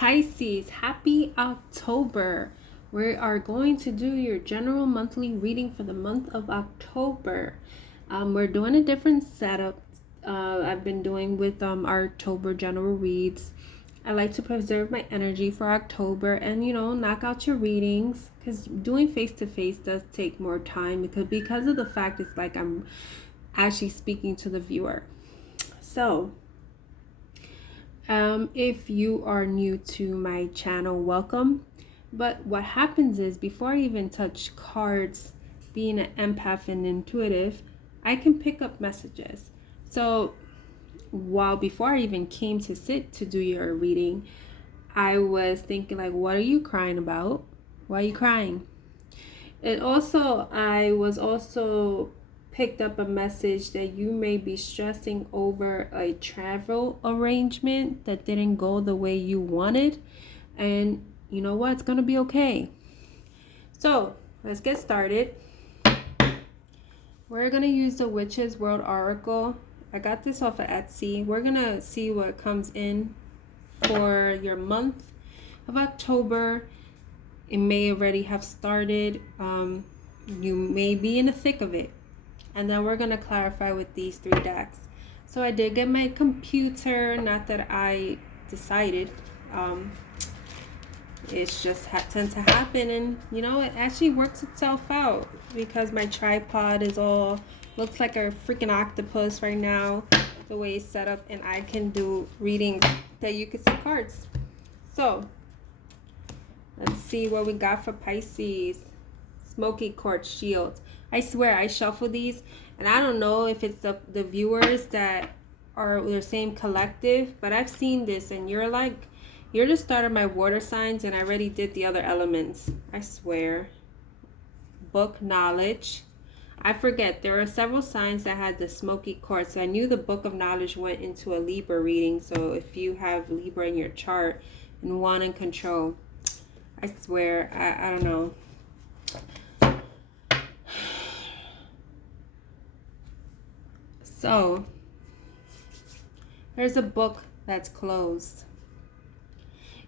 Pisces, happy October. We are going to do your general monthly reading for the month of October. We're doing a different setup I've been doing with our October general reads. I like to preserve my energy for October and, knock out your readings, because doing face-to-face does take more time because of the fact it's like I'm actually speaking to the viewer. So if you are new to my channel, welcome. But what happens is, before I even touch cards, being an empath and intuitive, I can pick up messages. So before I even came to sit to do your reading, I was thinking, like, what are you crying about? Why are you crying? And also, I was also picked up a message that you may be stressing over a travel arrangement that didn't go the way you wanted. And you know what? It's going to be okay. So let's get started. We're going to use the Witches World Oracle. I got this off of Etsy. We're going to see what comes in for your month of October. It may already have started. You may be in the thick of it. And then we're going to clarify with these 3 decks. So I did get my computer, not that I decided. It's just tends to happen, and it actually works itself out, because my tripod is all looks like a freaking octopus right now, the way it's set up, and I can do readings that you can see cards. So let's see what we got for Pisces. Smoky Quartz Shield. I swear I shuffle these, and I don't know if it's the viewers that are the same collective, but I've seen this, and you're the start of my water signs, and I already did the other elements. I swear. Book Knowledge. I forget, there are several signs that had the smoky quartz. I knew the Book of Knowledge went into a Libra reading, so if you have Libra in your chart and want in control, I swear, I don't know. So there's a book that's closed.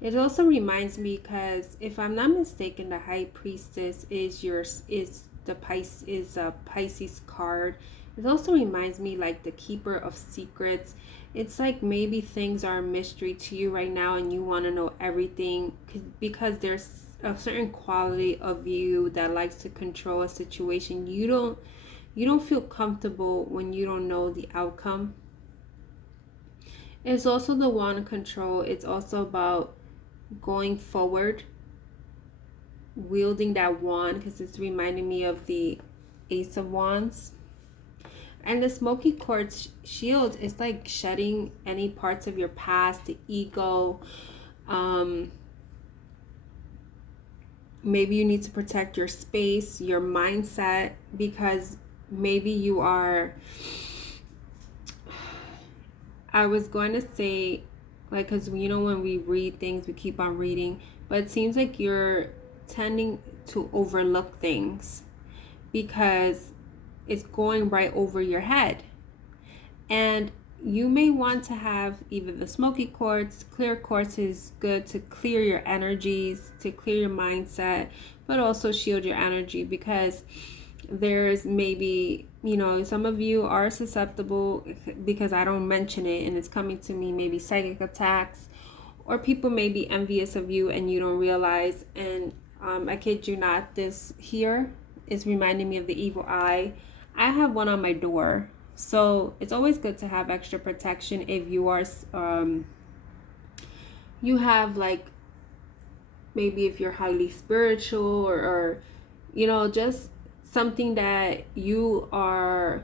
It also reminds me, because if I'm not mistaken, the High Priestess is a Pisces card. It also reminds me like the Keeper of Secrets. It's like maybe things are a mystery to you right now, and you want to know everything, because there's a certain quality of you that likes to control a situation. You don't feel comfortable when you don't know the outcome. It's also the Wand of Control. It's also about going forward, wielding that wand, because it's reminding me of the Ace of Wands. And the Smoky Quartz Shield is like shedding any parts of your past, the ego. Maybe you need to protect your space, your mindset, because maybe you are, I was going to say, like, because when we read things, we keep on reading, but it seems like you're tending to overlook things because it's going right over your head. And you may want to have either the smoky quartz. Clear quartz is good to clear your energies, to clear your mindset, but also shield your energy, because there's maybe, some of you are susceptible, because I don't mention it and it's coming to me, maybe psychic attacks, or people may be envious of you and you don't realize. And I kid you not, this here is reminding me of the evil eye. I have one on my door, so it's always good to have extra protection if you are you have, like, maybe if you're highly spiritual, or just something that you are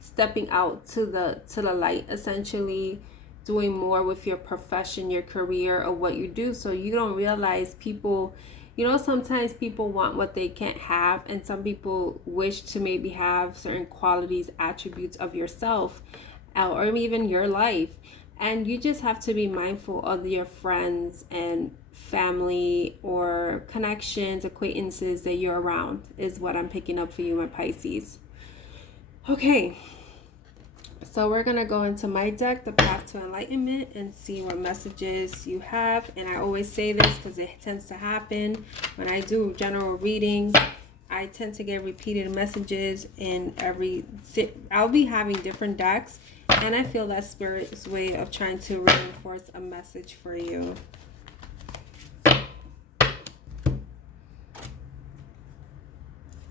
stepping out to the light, essentially doing more with your profession, your career, or what you do. So you don't realize people, sometimes people want what they can't have, and some people wish to maybe have certain qualities, attributes of yourself, or even your life. And you just have to be mindful of your friends and family or connections, acquaintances that you're around, is what I'm picking up for you, my Pisces. Okay, So we're going to go into my deck, the Path to Enlightenment, and see what messages you have. And I always say this because it tends to happen when I do general readings. I tend to get repeated messages in every... I'll be having different decks, and I feel that Spirit's way of trying to reinforce a message for you.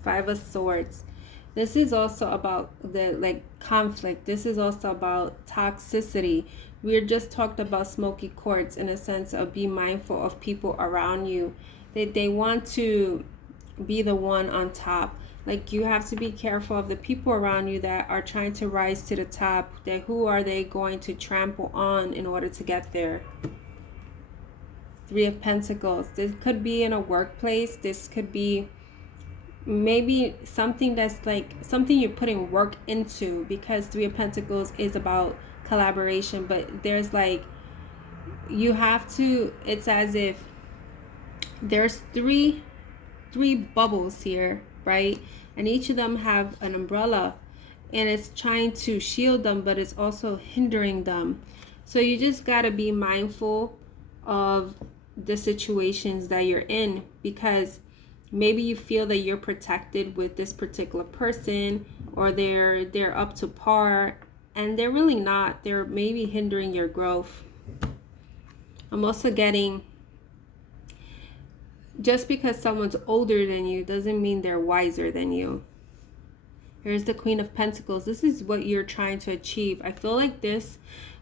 Five of Swords. This is also about the conflict. This is also about toxicity. We just talked about smoky quartz in a sense of be mindful of people around you. They want to be the one on top. Like, you have to be careful of the people around you that are trying to rise to the top. That who are they going to trample on in order to get there? Three of Pentacles. This could be in a workplace. This could be maybe something that's like something you're putting work into, because Three of Pentacles is about collaboration, but there's like, you have to, it's as if there's three bubbles here, right? And each of them have an umbrella, and it's trying to shield them, but it's also hindering them. So you just got to be mindful of the situations that you're in, because maybe you feel that you're protected with this particular person, or they're up to par, and they're really not. They're maybe hindering your growth. I'm also getting, just because someone's older than you doesn't mean they're wiser than you. Here's the Queen of Pentacles. This is what you're trying to achieve. I feel like this,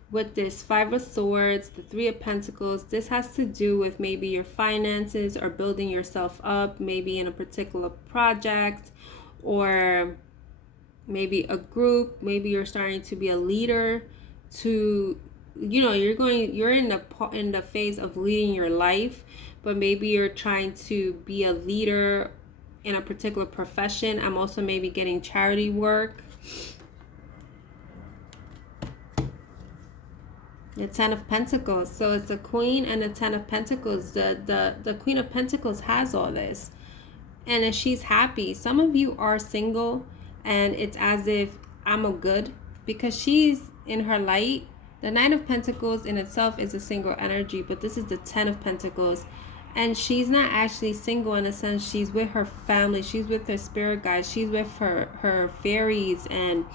with this Five of Swords, the Three of Pentacles, this has to do with maybe your finances or building yourself up, maybe in a particular project, or maybe a group. Maybe you're starting to be a leader to, you know, you're in the phase of leading your life, but maybe you're trying to be a leader in a particular profession. I'm also maybe getting charity work. The Ten of Pentacles. So it's the Queen and the Ten of Pentacles. The Queen of Pentacles has all this, and she's happy. Some of you are single, and it's as if I'm a good, because she's in her light. The Knight of Pentacles in itself is a single energy, but this is the Ten of Pentacles, and she's not actually single in a sense. She's with her family. She's with her spirit guides. She's with her fairies and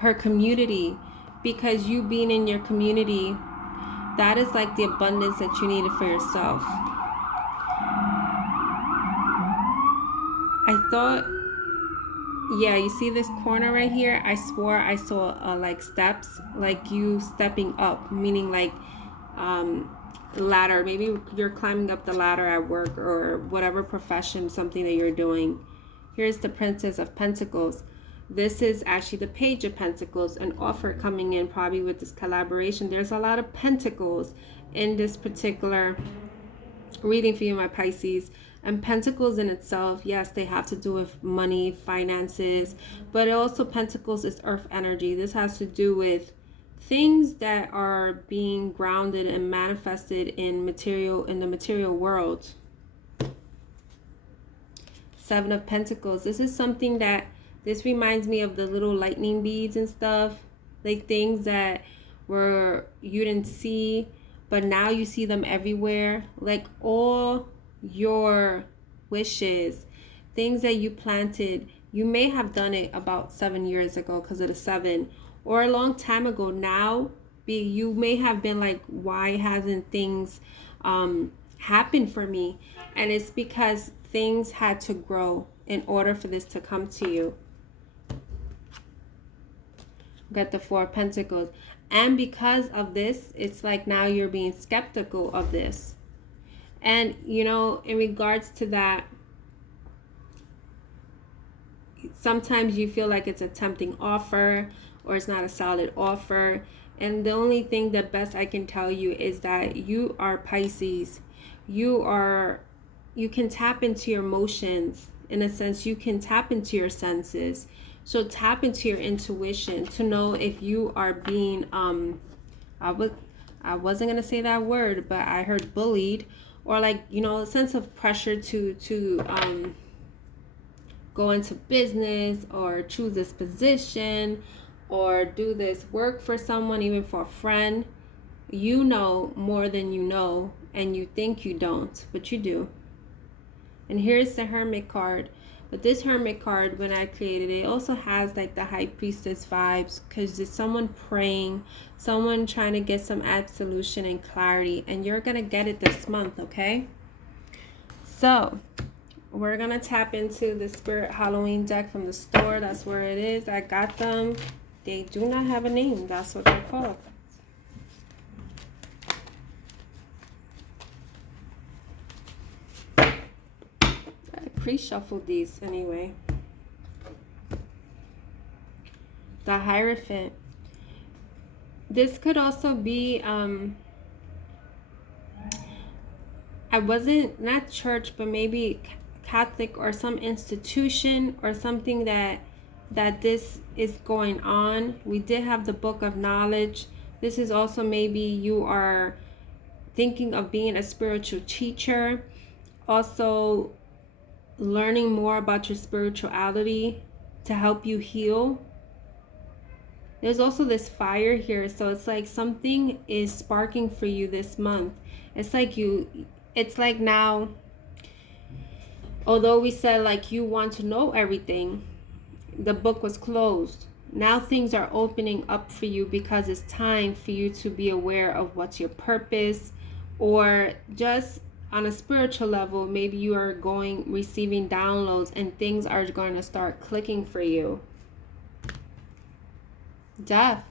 her community. Because you being in your community, that is like the abundance that you needed for yourself. I thought, yeah, you see this corner right here? I swore I saw like steps, like you stepping up, meaning like ladder. Maybe you're climbing up the ladder at work or whatever profession, something that you're doing. Here's the Princess of Pentacles. This is actually the Page of Pentacles, an offer coming in probably with this collaboration. There's a lot of pentacles in this particular reading for you, my Pisces. And pentacles in itself, yes, they have to do with money, finances, but also pentacles is earth energy. This has to do with things that are being grounded and manifested in the material world. Seven of Pentacles. This is something that, this reminds me of the little lightning beads and stuff, like things that you didn't see, but now you see them everywhere. Like all your wishes, things that you planted, you may have done it about 7 years ago because of the 7, or a long time ago. Now you may have been like, why hasn't things happened for me? And it's because things had to grow in order for this to come to you. Got the Four of Pentacles. And because of this, it's like now you're being skeptical of this. And, you know, in regards to that, sometimes you feel like it's a tempting offer or it's not a solid offer. And the only thing that best I can tell you is that you are Pisces. You can tap into your emotions. In a sense, you can tap into your senses. So tap into your intuition to know if you are being, I wasn't going to say that word, but I heard bullied, or like, you know, a sense of pressure to go into business or choose this position, or do this work for someone, even for a friend, you know more than you know, and you think you don't, but you do. And here's the Hermit card. But this Hermit card, when I created it, also has like the High Priestess vibes, because there's someone praying, someone trying to get some absolution and clarity, and you're going to get it this month, okay? So we're going to tap into the Spirit Halloween deck from the store. That's where it is. I got them. They do not have a name. That's what they're called. Pre-shuffled these anyway. The Hierophant. This could also be I wasn't, not church, but maybe Catholic or some institution or something that this is going on. We did have the Book of Knowledge. This is also maybe you are thinking of being a spiritual teacher, also learning more about your spirituality to help you heal. There's also this fire here, so it's like something is sparking for you this month. It's like now, although we said like you want to know everything, the book was closed. Now things are opening up for you, because it's time for you to be aware of what's your purpose, or just on a spiritual level, maybe you are receiving downloads and things are going to start clicking for you. Death.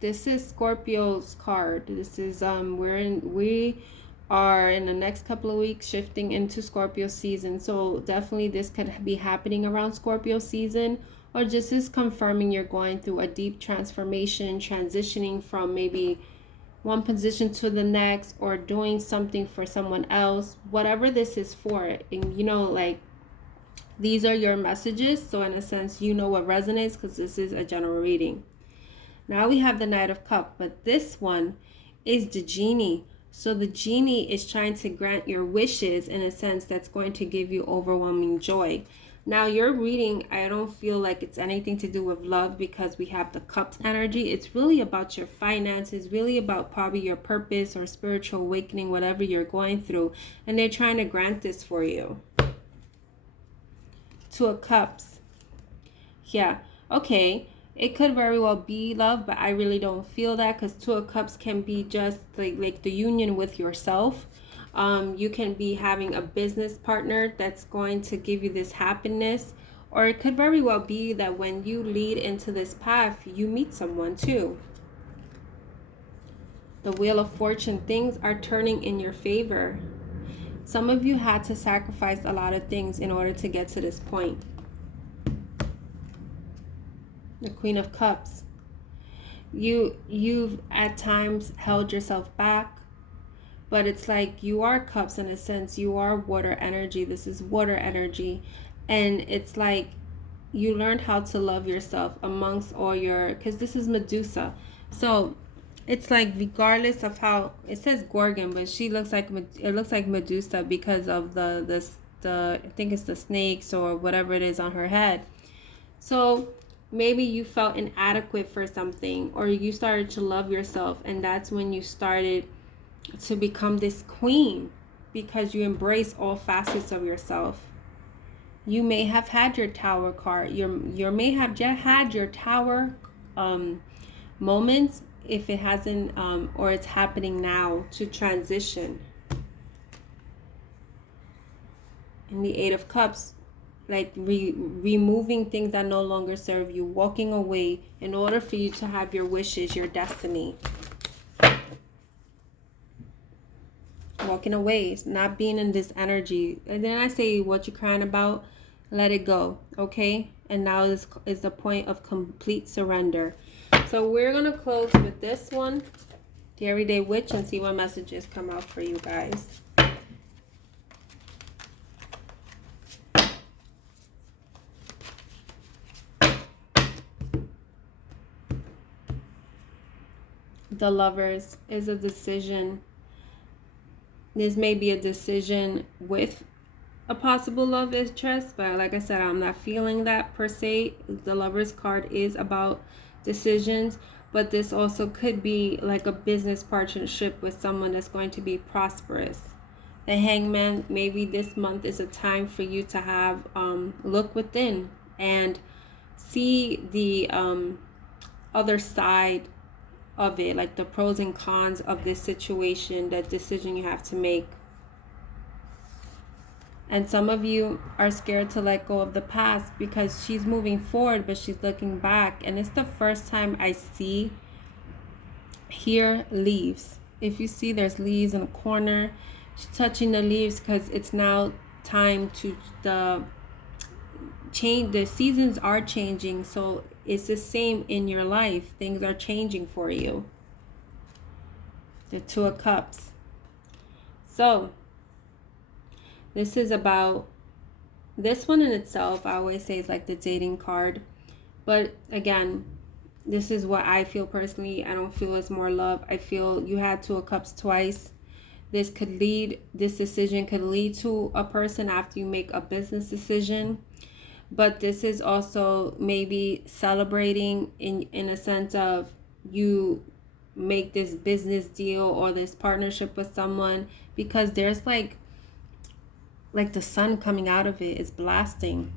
This is Scorpio's card. This is we are in the next couple of weeks shifting into Scorpio season. So definitely this could be happening around Scorpio season, or just is confirming you're going through a deep transformation, transitioning from maybe one position to the next, or doing something for someone else, whatever this is for. And you know, like, these are your messages, so in a sense you know what resonates, because this is a general reading. Now we have the Knight of Cups, but this one is the Genie. So the Genie is trying to grant your wishes in a sense that's going to give you overwhelming joy. Now your reading, I don't feel like it's anything to do with love, because we have the Cups energy. It's really about your finances, really about probably your purpose or spiritual awakening, whatever you're going through. And they're trying to grant this for you. Two of Cups. Yeah, okay. It could very well be love, but I really don't feel that, because Two of Cups can be just like the union with yourself. You can be having a business partner that's going to give you this happiness, or it could very well be that when you lead into this path, you meet someone too. The Wheel of Fortune. Things are turning in your favor. Some of you had to sacrifice a lot of things in order to get to this point. The Queen of Cups. You've at times held yourself back, but it's like you are cups in a sense. You are water energy. This is water energy. And it's like you learned how to love yourself amongst all your, because this is Medusa. So it's like regardless of how, it says Gorgon, but it looks like Medusa because of the I think it's the snakes or whatever it is on her head. So maybe you felt inadequate for something, or you started to love yourself, and that's when you started to become this queen, because you embrace all facets of yourself. You may have had your Tower card. You may have just had your Tower moments, if it hasn't, or it's happening now to transition. In the Eight of Cups, like removing things that no longer serve you, walking away in order for you to have your wishes, your destiny. Walking away, not being in this energy. And then I say, what you're crying about, let it go, okay? And now this is the point of complete surrender. So we're going to close with this one, the Everyday Witch, and see what messages come out for you guys. The Lovers is a decision. This may be a decision with a possible love interest, but like I said, I'm not feeling that per se. The Lovers card is about decisions, but this also could be like a business partnership with someone that's going to be prosperous. The Hangman, maybe this month is a time for you to have look within and see the other side of it, like the pros and cons of this situation, that decision you have to make. And some of you are scared to let go of the past because she's moving forward, but she's looking back. And it's the first time I see here leaves. If you see there's leaves in the corner, she's touching the leaves because it's now time to change. The seasons are changing, so it's the same in your life. Things are changing for you. The Two of Cups. So this is about, this one in itself, I always say, is like the dating card. But again, this is what I feel personally. I don't feel it's more love. I feel you had Two of Cups twice. This decision could lead to a person after you make a business decision. But this is also maybe celebrating in a sense of you make this business deal or this partnership with someone, because there's like the sun coming out of it is blasting.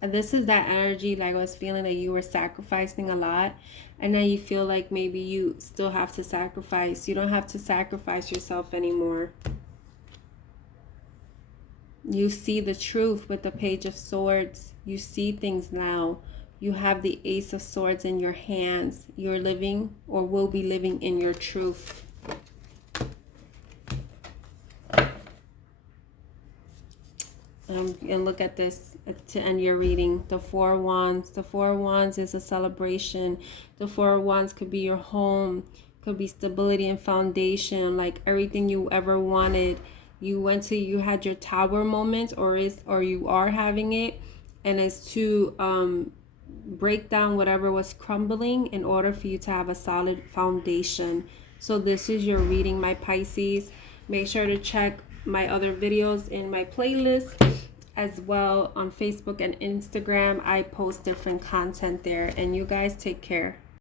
And this is that energy, like I was feeling that you were sacrificing a lot, and then you feel like maybe you still have to sacrifice. You don't have to sacrifice yourself anymore. You see the truth with the Page of Swords. You see things now. You have the Ace of Swords in your hands. You're living or will be living in your truth. And look at this to end your reading. The Four of Wands. The Four of Wands is a celebration. The Four of Wands could be your home. Could be stability and foundation. Like everything you ever wanted. You had your tower moment, or you are having it. And it's to break down whatever was crumbling in order for you to have a solid foundation. So this is your reading, my Pisces. Make sure to check my other videos in my playlist as well on Facebook and Instagram. I post different content there, and you guys take care.